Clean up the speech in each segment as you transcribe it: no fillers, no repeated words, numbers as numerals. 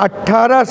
18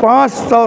500